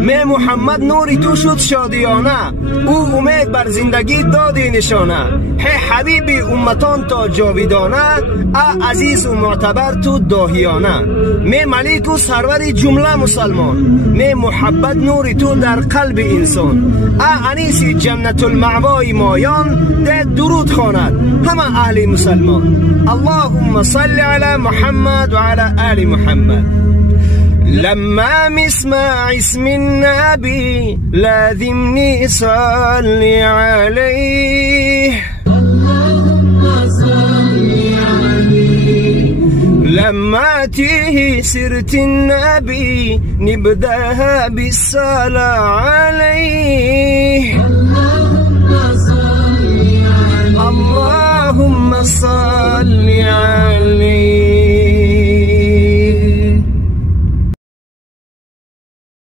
می محمد نوری تو شد شادیانه، او امید بر زندگی دادی نشانه. هی حبیبی امتان تا جاویدانه، عزیز و معتبر تو داهیانه. می ملیک و سرور جمله مسلمان، می محبت نوری تو در قلب انسان. انیسی جنت المعوای مایان، ده درود خواند همه اهل مسلمان. اللهم صل على محمد وعلى آل محمد. لما مسمع اسم النبي لازمني صلي عليه، اللهم صل عليه. لما تيه سيرة النبي نبدأها بالصلاة عليه، اللهم صل عليه. اللهم صل عليه.